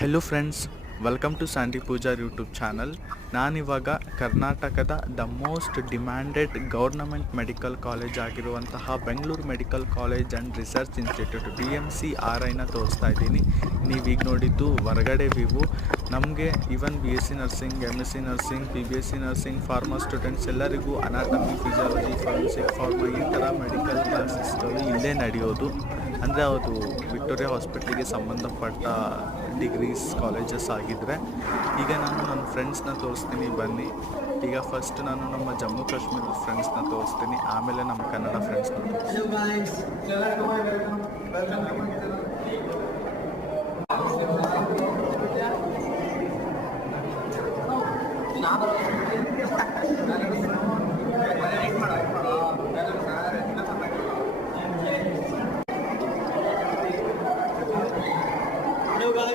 Hello friends, welcome to Sandy Poojar YouTube channel. ನಾನಿವಾಗ ಕರ್ನಾಟಕದ the most demanded government medical college ಆಗಿರುವಂತಹ Bengaluru medical college and research institute BMCRIನ ತೋರಿಸ್ತಾ ಇದ್ದೀನಿ. ನೀವೀಗ ನೋಡಿದ್ದು ಹೊರಗಡೆ ವ್ಯೂವು. ನಮಗೆ even BSc nursing, MSc nursing, PBSc nursing, pharma students ಎಲ್ಲರಿಗೂ ಅನಾಟಮಿ, ಫಿಸಿಯಾಲಜಿ, ಫಾರೆನ್ಸಿಕ್, ಫಾರ್ಮಾ ಈ ಥರ ಮೆಡಿಕಲ್ ಕ್ಲಾಸಸ್ಗಳು ಇಲ್ಲೇ ನಡೆಯೋದು. ಅಂದರೆ ಅದು ವಿಕ್ಟೋರಿಯಾ ಹಾಸ್ಪಿಟ್ಲಿಗೆ ಸಂಬಂಧಪಟ್ಟ ಡಿಗ್ರೀಸ್ ಕಾಲೇಜಸ್ ಆಗಿದ್ದರೆ, ಈಗ ನಾನು ನನ್ನ ಫ್ರೆಂಡ್ಸ್ನ ತೋರಿಸ್ತೀನಿ ಬನ್ನಿ. ಈಗ ಫಸ್ಟ್ ನಾನು ನಮ್ಮ ಜಮ್ಮು ಕಾಶ್ಮೀರದ ಫ್ರೆಂಡ್ಸ್ನ ತೋರಿಸ್ತೀನಿ, ಆಮೇಲೆ ನಮ್ಮ ಕನ್ನಡ ಫ್ರೆಂಡ್ಸ್ನ